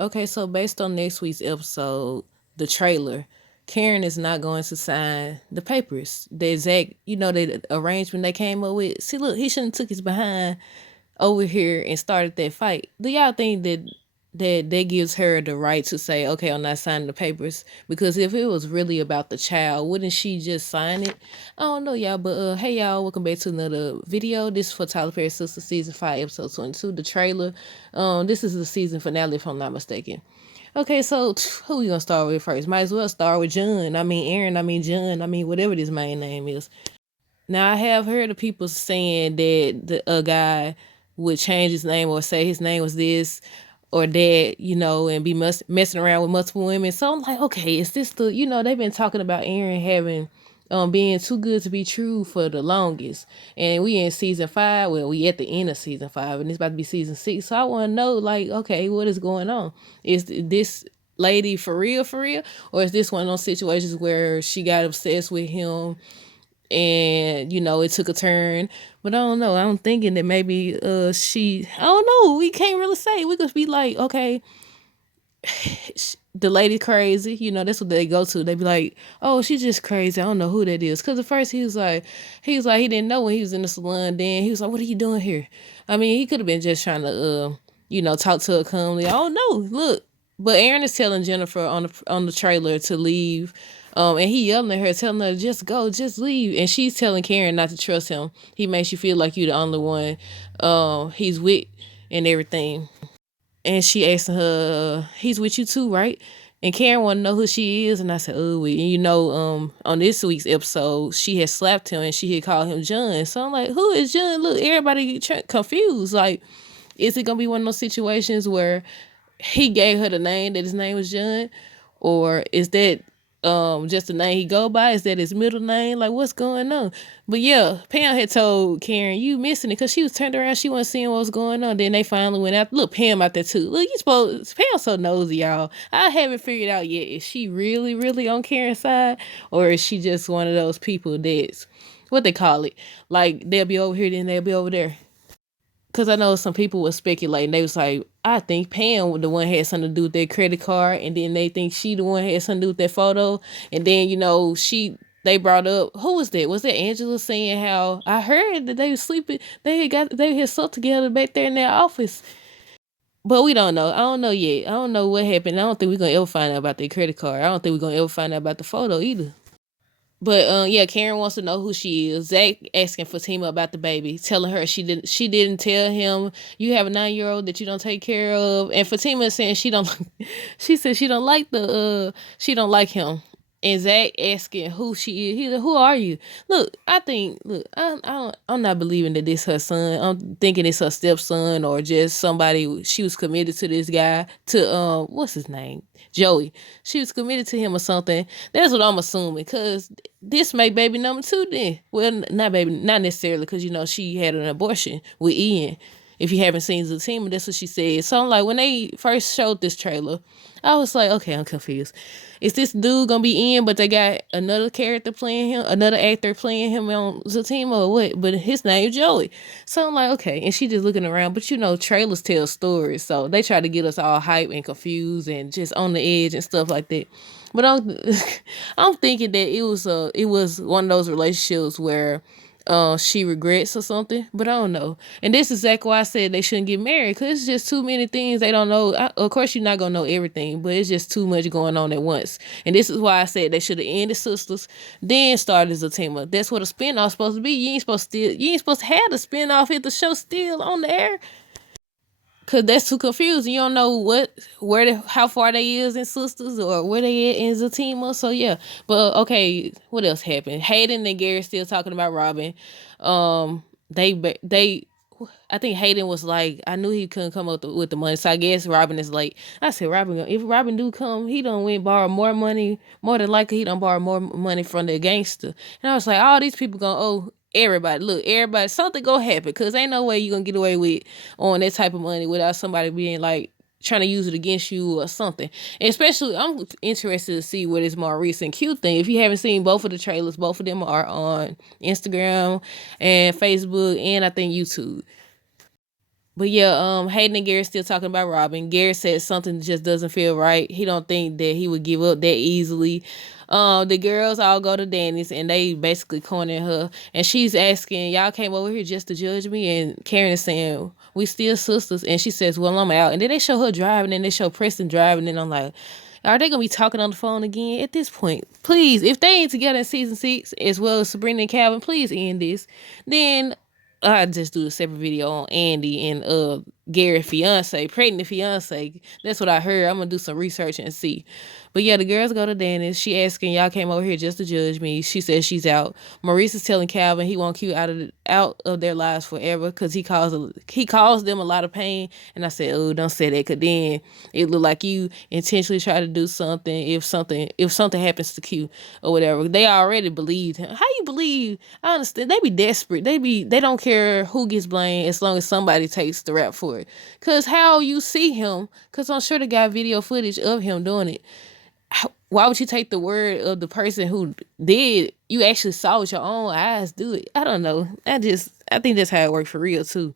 Okay, so based on next week's episode, the trailer, Karen is not going to sign the papers. The exact, the arrangement they came up with. See, look, he shouldn't took his behind over here and started that fight. Do y'all think that gives her the right to say, okay, I'm not signing the papers? Because if it was really about the child, wouldn't she just sign it? I don't know, y'all, but hey, y'all, welcome back to another video. This is for Tyler Perry Sister Season 5, Episode 22, the trailer. This is the season finale, if I'm not mistaken. Okay, so who we gonna start with first? Might as well start with John. I mean Aaron. I mean John. I mean whatever this main name is. Now I have heard of people saying that a guy would change his name or say his name was this or that, and be messing around with multiple women. So I'm like, okay, is this the, they've been talking about Aaron having being too good to be true for the longest. And we in season 5. Well, we at the end of season 5 and it's about to be season 6. So I want to know, like, okay, what is going on? Is this lady for real? Or is this one of those situations where she got obsessed with him and it took a turn? But I don't know, I'm thinking that maybe I don't know, we can't really say. We could be like, okay, the lady crazy, that's what they go to. They be like, oh, she's just crazy, I don't know who that is. Because at first he didn't know when he was in the salon. Then he was like, what are you doing here? I mean, he could have been just trying to talk to her calmly. I don't know, look. But Aaron is telling Jennifer on the trailer to leave. And he yelling at her, telling her, just go, just leave. And she's telling Karen not to trust him. He makes you feel like you're the only one he's with and everything. And she asking her, he's with you too, right? And Karen want to know who she is. And I said, oh, and on this week's episode, she had slapped him and she had called him John. So I'm like, who is John? Look, everybody confused. Like, is it going to be one of those situations where he gave her the name that his name was John? Or is that just the name he go by? Is that his middle name? Like, what's going on? But yeah, Pam had told Karen, you missing it, because she was turned around, she wasn't seeing what was going on. Then they finally went out. Look, Pam out there too. Look, you supposed Pam so nosy, y'all. I haven't figured out yet, is she really really on Karen's side, or is she just one of those people that's what they call it, like they'll be over here then they'll be over there? Because I know some people were speculating. They was like, I think Pam the one had something to do with their credit card, and then they think she the one had something to do with that photo. And then they brought up, who was that? Was that Angela saying how I heard that they was sleeping? They had slept together back there in their office. But we don't know. I don't know yet. I don't know what happened. I don't think we're gonna ever find out about their credit card. I don't think we're gonna ever find out about the photo either. But yeah, Karen wants to know who she is. Zach asking Fatima about the baby, telling her she didn't tell him you have a 9-year-old that you don't take care of. And Fatima is saying she don't she said she don't like him. And Zach asking who she is. He's like, who are you? I'm not believing that this her son. I'm thinking it's her stepson or just somebody. She was committed to this guy, to what's his name? Joey. She was committed to him or something. That's what I'm assuming. Cause this may baby number 2 then. Well, not necessarily, because she had an abortion with Ian. If you haven't seen the team, that's what she said. So I'm like, when they first showed this trailer, I was like, okay, I'm confused. Is this dude gonna be Ian, but they got another character playing him, another actor playing him on Zatima or what? But his name Joey. So I'm like, okay. And she just looking around. But trailers tell stories. So they try to get us all hyped and confused and just on the edge and stuff like that. But I'm thinking that it was one of those relationships where she regrets or something, but I don't know. And this is exactly why I said they shouldn't get married, because it's just too many things they don't know. Of course, you're not gonna know everything, but it's just too much going on at once. And this is why I said they should have ended Sisters, then started Zatima. That's what a spinoff's supposed to be. You ain't supposed to have the spinoff if the show's still on the air. Cause that's too confusing. You don't know how far they is in Sisters or where they at in Zatima. So yeah, but okay, what else happened? Hayden and Gary still talking about Robin. They, I think Hayden was like, I knew he couldn't come up with the money, so I guess Robin is late. I said, if Robin do come, he don't win borrow more money. More than likely, he don't borrow more money from the gangster. And I was like, all these people gonna owe everybody. Look, everybody, something gonna happen, because ain't no way you gonna get away with on that type of money without somebody being like trying to use it against you or something. And especially, I'm interested to see what is more recent cute thing. If you haven't seen both of the trailers, both of them are on Instagram and Facebook and I think YouTube. But yeah, Hayden and Gary still talking about Robin. Gary said something just doesn't feel right. He don't think that he would give up that easily. The girls all go to Danny's and they basically cornering her, and she's asking, "Y'all came over here just to judge me?" And Karen is saying, "We still sisters." And she says, "Well, I'm out." And then they show her driving, and they show Preston driving, and I'm like, are they gonna be talking on the phone again at this point? Please, if they ain't together in season 6 as well as Sabrina and Calvin, please end this. Then I just do a separate video on Andy and Gary fiance, pregnant fiance. That's what I heard. I'm gonna do some research and see. But yeah, the girls go to Dennis. She asking, y'all came over here just to judge me. She says she's out. Maurice is telling Calvin he want Q out of their lives forever because he calls them a lot of pain. And I said, oh, don't say that, cause then it look like you intentionally try to do something if something happens to Q or whatever. They already believed him. How you believe? I understand. They be desperate. They don't care who gets blamed as long as somebody takes the rap for it. Cause how you see him? Cause I'm sure they got video footage of him doing it. Why would you take the word of the person who did? You actually saw with your own eyes do it. I don't know. I think that's how it worked for real too.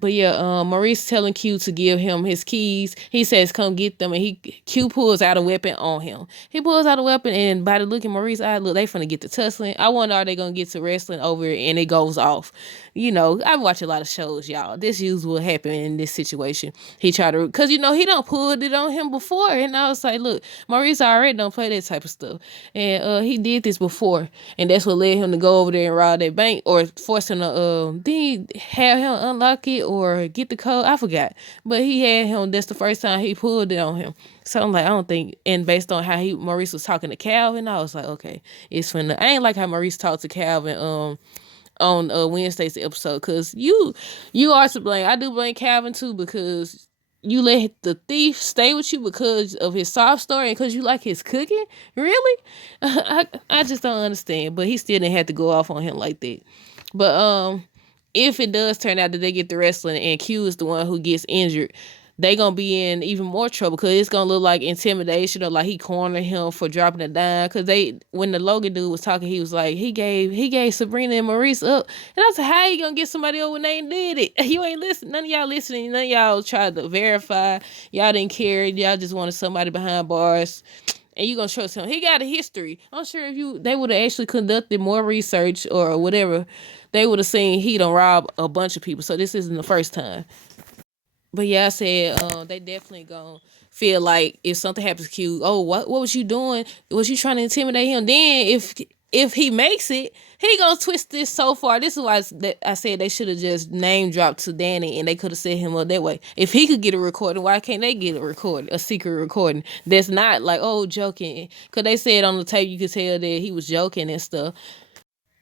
But yeah, Maurice telling Q to give him his keys. He says, "Come get them," and Q pulls out a weapon on him. He pulls out a weapon, and by the look in Maurice's eye, look, they finna get to tussling. I wonder are they gonna get to wrestling over it, and it goes off. You know, I watch a lot of shows, y'all. This usually will happen in this situation. He tried to, cause he don't pulled it on him before, and I was like, look, Maurice already don't play that type of stuff, and he did this before, and that's what led him to go over there and rob that bank or force him to did he have him unlock it or get the code? I forgot, but he had him. That's the first time he pulled it on him. So I'm like, I don't think. And based on how Maurice was talking to Calvin, I was like, okay, it's finna. I ain't like how Maurice talked to Calvin on Wednesday's episode, because you are to blame. I do blame Calvin too, because you let the thief stay with you because of his soft story and because you like his cooking. Really? I just don't understand. But he still didn't have to go off on him like that. But if it does turn out that they get the wrestling and Q is the one who gets injured, they gonna be in even more trouble, because it's gonna look like intimidation or like he cornered him for dropping a dime. Because when the Logan dude was talking, he was like, he gave Sabrina and Maurice up, and I was like, how you gonna get somebody up when they ain't did it? You ain't listening. None of y'all listening. None of y'all tried to verify. Y'all didn't care. Y'all just wanted somebody behind bars. And you gonna trust him? He got a history. I'm sure if they would have actually conducted more research or whatever, they would have seen he don't rob a bunch of people. So this isn't the first time. But yeah, I said they definitely gonna feel like if something happens to Q, oh, what was you doing? Was you trying to intimidate him? Then if he makes it, he gonna twist this so far. This is why I said they should have just name dropped to Danny and they could have set him up that way. If he could get a recording, why can't they get a secret recording that's not like, oh, joking? Because they said on the tape you could tell that he was joking and stuff.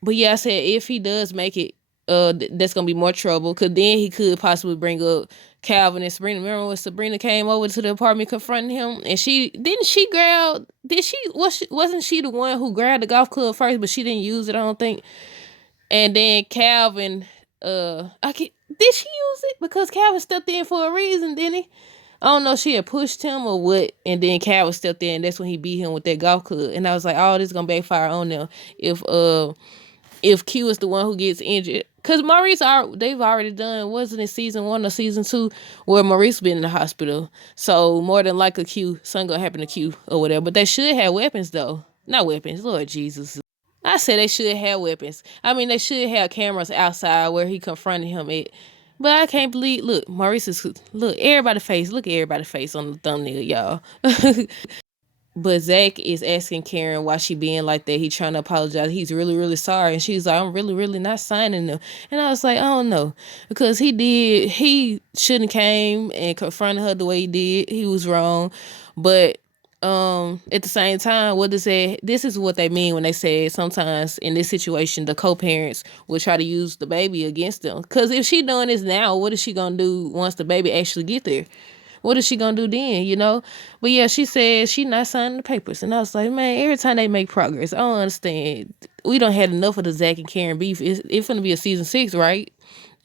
But yeah, I said if he does make it, that's gonna be more trouble. Cause then he could possibly bring up Calvin and Sabrina. Remember when Sabrina came over to the apartment confronting him, and she grab? Wasn't she the one who grabbed the golf club first, but she didn't use it? I don't think. And then Calvin, did she use it? Because Calvin stepped in for a reason, didn't he? I don't know if she had pushed him or what, and then Calvin stepped in, and that's when he beat him with that golf club. And I was like, oh, this is gonna backfire on them if Q is the one who gets injured. Because they've already done, wasn't it season 1 or season 2, where Maurice been in the hospital. So more than likely something gonna happen to Q or whatever. But they should have weapons though. Not weapons, Lord Jesus. I said they should have weapons. I mean, they should have cameras outside where he confronted him at. But I can't believe, look, look, look at everybody's face on the thumbnail, y'all. But Zach is asking Karen why she being like that. He trying to apologize. He's really, really sorry. And she's like, I'm really, really not signing them. And I was like, I don't know. Because he shouldn't came and confronted her the way he did. He was wrong. But at the same time, this is what they mean when they say sometimes in this situation, the co-parents will try to use the baby against them. Because if she doing this now, what is she going to do once the baby actually get there? What is she gonna do then, you know? But yeah, she said she not signing the papers. And I was like, man, every time they make progress, I don't understand. We don't have enough of the Zach and Karen beef. It's gonna be a season 6, right?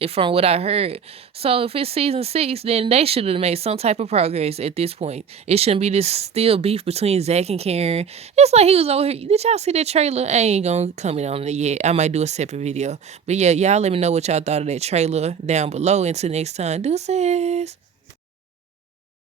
from what I heard. So if it's season 6, then they should have made some type of progress at this point. It shouldn't be this still beef between Zach and Karen. It's like he was over here. Did y'all see that trailer? I ain't gonna comment on it yet. I might do a separate video. But yeah, y'all let me know what y'all thought of that trailer down below. Until next time, deuces.